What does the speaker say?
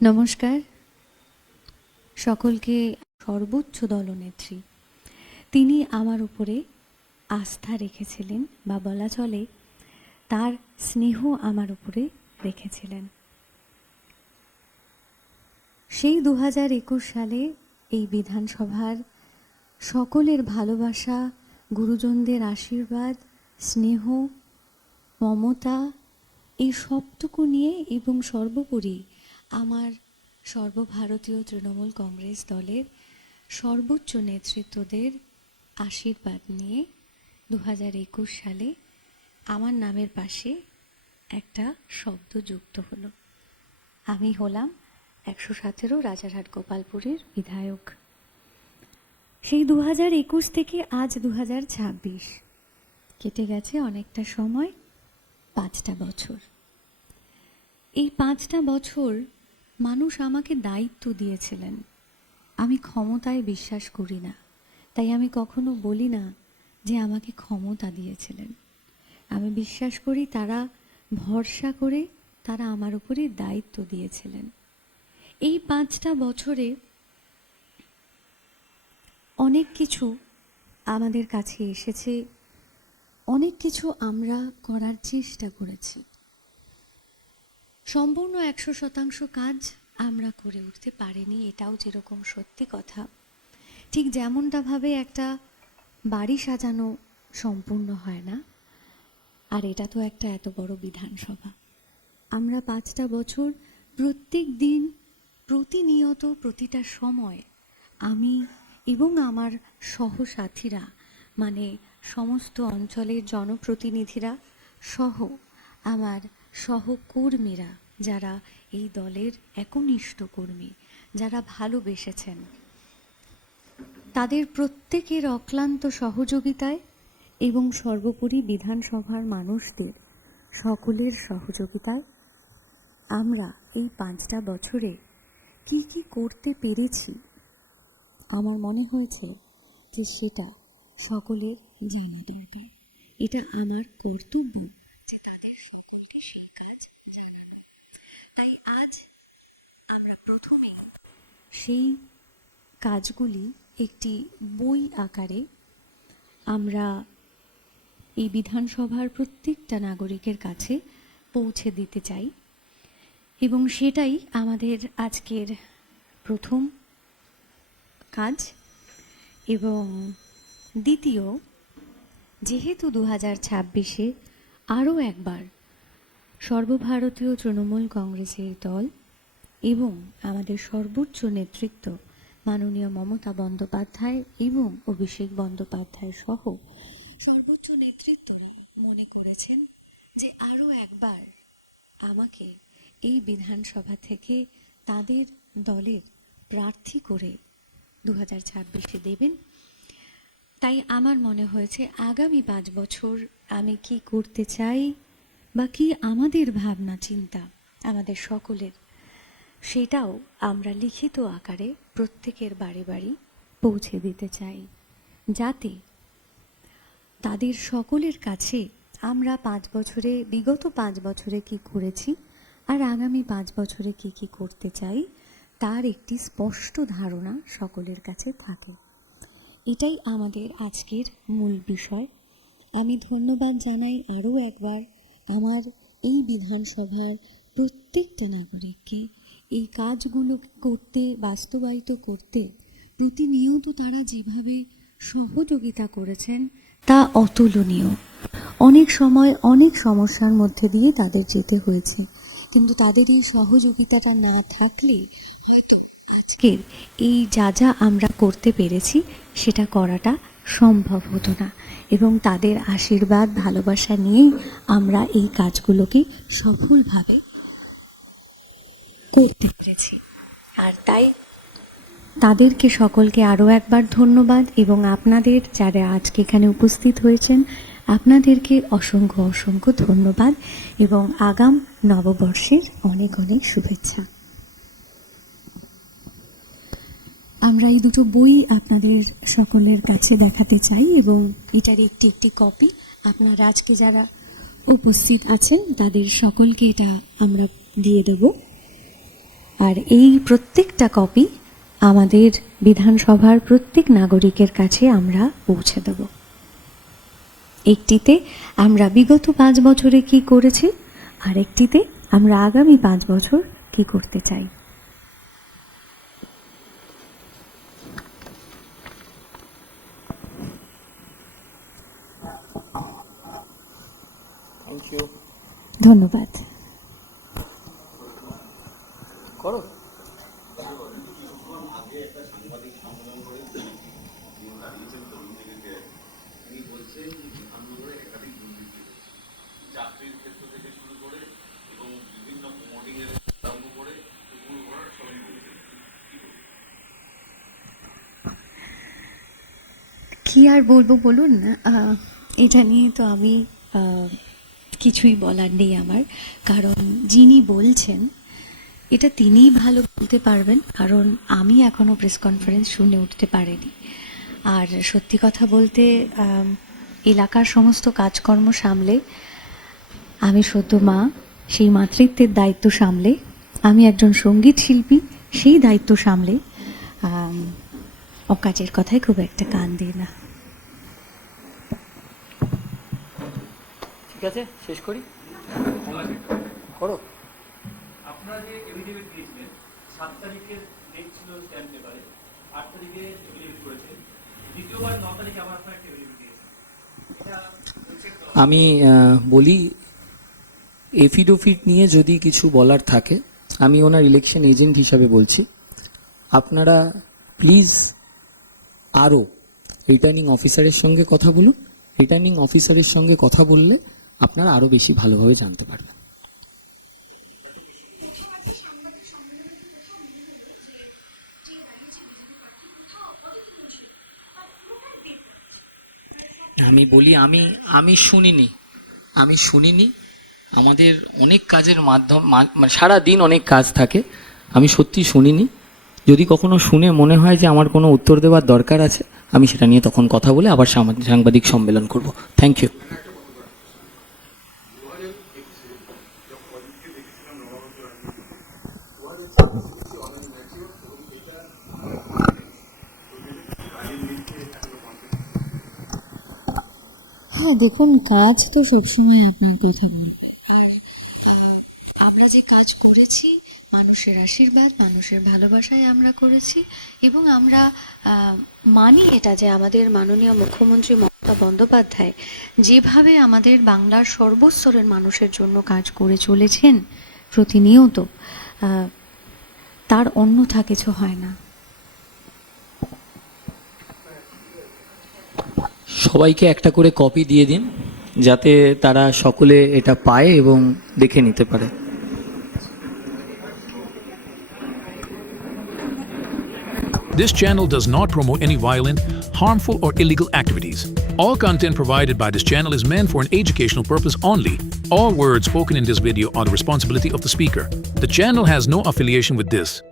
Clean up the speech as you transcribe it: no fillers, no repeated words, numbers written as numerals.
নমস্কার সকলকে। সর্বোচ্চ দলনেত্রী তিনি আমার উপরে আস্থা রেখেছিলেন, বা বলা চলে তার স্নেহ আমার উপরে রেখেছিলেন। সেই 2021 সালে এই বিধানসভার সকলের ভালোবাসা, গুরুজনদের আশীর্বাদ, স্নেহ, মমতা, এই সবটুকু নিয়ে এবং সর্বোপরি আমার সর্বভারতীয় তৃণমূল কংগ্রেস দলের সর্বোচ্চ নেতৃত্বদের আশীর্বাদ নিয়ে 2021 সালে আমার নামের পাশে একটা শব্দ যুক্ত হলো। আমি হলাম 117 রাজারহাট গোপালপুরের বিধায়ক। সেই 2021 থেকে আজ 2026 কেটে গেছে অনেকটা সময়, 5টা বছর। এই 5টা বছর মানুষ আমাকে দায়িত্ব দিয়েছিলেন। আমি ক্ষমতায় বিশ্বাস করি না, তাই আমি কখনো বলি না যে আমাকে ক্ষমতা দিয়েছিলেন। আমি বিশ্বাস করি তারা ভরসা করে তারা আমার উপরে দায়িত্ব দিয়েছিলেন। এই 5টা বছরে অনেক কিছু আমাদের কাছে এসেছে, অনেক কিছু আমরা করার চেষ্টা করেছি। সম্পূর্ণ 100% কাজ আমরা করে উঠতে পারিনি, এটাও যেরকম সত্যি কথা। ঠিক যেমনটা ভাবে একটা বাড়ি সাজানো সম্পূর্ণ হয় না, আর এটা তো একটা এত বড় বিধানসভা। আমরা 5টা বছর প্রত্যেক দিন, প্রতিনিয়ত, প্রতিটা সময় আমি এবং আমার সহসাথীরা, মানে সমস্ত অঞ্চলের জনপ্রতিনিধিরা সহ আমার সহকর্মীরা, যারা এই দলের একনিষ্ঠ কর্মী, যারা ভালোবেসেছেন, তাদের প্রত্যেকের অক্লান্ত সহযোগিতায় এবং সর্বোপরি বিধানসভার মানুষদের সকলের সহযোগিতায় আমরা এই 5টা বছরে কি কি করতে পেরেছি, আমার মনে হয়েছে যে সেটা সকলের জানা দরকার। এটা আমার কর্তব্য যে তাদের সকলকে সেই কাজ জানানো। তাই আজ আমরা প্রথমে সেই কাজগুলি একটি বই আকারে আমরা এই বিধানসভার প্রত্যেকটা নাগরিকের কাছে পৌঁছে দিতে চাই, এবং সেটাই আমাদের আজকের প্রথম কাজ। এবং দ্বিতীয়, যেহেতু 2026-এ আরও একবার সর্বভারতীয় তৃণমূল কংগ্রেসের দল এবং আমাদের সর্বোচ্চ নেতৃত্ব মাননীয় মমতা বন্দ্যোপাধ্যায় এবং অভিষেক বন্দ্যোপাধ্যায় সহ সর্বোচ্চ নেতৃত্বরা মনে করেছেন যে আরও একবার আমাকে এই বিধানসভা থেকে তাদের দলের প্রার্থী করে 2026-এ দেবেন। তাই আমার মনে হয়েছে আগামী 5 বছর আমি কি করতে চাই, বা কি আমাদের ভাবনা চিন্তা আমাদের সকলের, সেটাও আমরা লিখিত আকারে প্রত্যেকের বাড়ি বাড়ি পৌঁছে দিতে চাই, যাতে তাদের সকলের কাছে আমরা 5 বছরে, বিগত 5 বছরে কি করেছি আর আগামী 5 বছরে কি কি করতে চাই তার একটি স্পষ্ট ধারণা সকলের কাছে থাকে। এটাই আমাদের আজকের মূল বিষয়। আমি ধন্যবাদ জানাই আরও একবার আমার এই বিধানসভার প্রত্যেকটা নাগরিককে। এই কাজগুলো করতে, বাস্তবায়িত করতে প্রতিনিয়ত তারা যেভাবে সহযোগিতা করেছেন তা অতুলনীয়। অনেক সময় অনেক সমস্যার মধ্যে দিয়ে তাদের যেতে হয়েছে, কিন্তু তাদের এই সহযোগিতাটা না থাকলে হয়তো আজকের এই যা যা আমরা করতে পেরেছি সেটা করাটা সম্ভব হতো না। এবং তাদের আশীর্বাদ, ভালোবাসা নিয়েই আমরা এই কাজগুলোকে সফলভাবে করতে পেরেছি। আর তাই তাদেরকে সকলকে আরও একবার ধন্যবাদ, এবং আপনাদের যারা আজকে এখানে উপস্থিত হয়েছেন আপনাদেরকে অসংখ্য অসংখ্য ধন্যবাদ, এবং আগাম নববর্ষের অনেক অনেক শুভেচ্ছা। আমরা এই দুটো বই আপনাদের সকলের কাছে দেখাতে চাই, এবং এটার একটি একটি কপি আপনারা আজকে যারা উপস্থিত আছেন তাদের সকলকে এটা আমরা দিয়ে দেব। আর এই প্রত্যেকটা কপি আমাদের বিধানসভার প্রত্যেক নাগরিকের কাছে আমরা পৌঁছে দেব। একটিতে আমরা বিগত 5 বছরে কি করেছি, আর একটিতে আমরা আগামী 5 বছর কি করতে চাই। Thank you. ধন্যবাদ। করো। কি আর বলবো বলুন, এটা নিয়ে তো আমি কিছুই বলার নেই আমার, কারণ যিনি বলছেন এটা তিনিই ভালো বলতে পারবেন, কারণ আমি এখনও প্রেস কনফারেন্স শুনে উঠতে পারিনি। আর সত্যি কথা বলতে এলাকার সমস্ত কাজকর্ম সামলে আমি সদ্য মা, সেই মাতৃত্বের দায়িত্ব সামলে আমি একজন সঙ্গীত শিল্পী, সেই দায়িত্ব সামলে অকাজের কথায় খুব একটা কান দিই না। ঠিক আছে, শেষ করি। করো। আপনারা যে এফিডেভিট দিয়েছিলেন 7 তারিখের ডেট ছিল স্ট্যাম্প পেপারে, 8 তারিখে এফিডেভিট করেছেন, দ্বিতীয়বার 9 তারিখে আবার আপনারা একটা এফিডেভিট দিয়েছেন। আমি বলি, এফিডেভিট নিয়ে যদি কিছু বলার থাকে, আমি ওনার ইলেকশন এজেন্ট হিসাবে বলছি, আপনারা প্লিজ আরও রিটার্নিং অফিসারের সঙ্গে কথা বলুন। রিটার্নিং অফিসারের সঙ্গে কথা বললে আপনারা আরও বেশি ভালোভাবে জানতে পারবেন। আমি বলি, আমি শুনিনি। আমাদের অনেক কাজের মানে সারা দিন অনেক কাজ থাকে, আমি সত্যি শুনিনি। যদি কখনো শুনে মনে হয় যে আমার কোনো উত্তর দেওয়ার দরকার আছে, আমি সেটা নিয়ে তখন কথা বলে আবার সাংবাদিক সম্মেলন করব। Thank you. হ্যাঁ, দেখুন, কাজ তো সবসময় আপনার কথা বলবে। আর আমরা যে কাজ করেছি মানুষের আশীর্বাদ, মানুষের ভালোবাসায় আমরা করেছি, এবং আমরা মানি এটা যে আমাদের মাননীয় মুখ্যমন্ত্রী মমতা বন্দ্যোপাধ্যায় যেভাবে আমাদের বাংলার সর্বস্তরের মানুষের জন্য কাজ করে চলেছেন প্রতিনিয়ত, তার অন্যথা কিছু হয় না। সবাইকে একটা করে কপি দিয়ে দিন, যাতে তারা সকলে এটা পায় এবং দেখে নিতে পারে। This channel does not promote any violent, harmful, or illegal activities. All content provided by this channel is meant for an educational purpose only. All words spoken in this video are the responsibility of the speaker. The channel has no affiliation with this.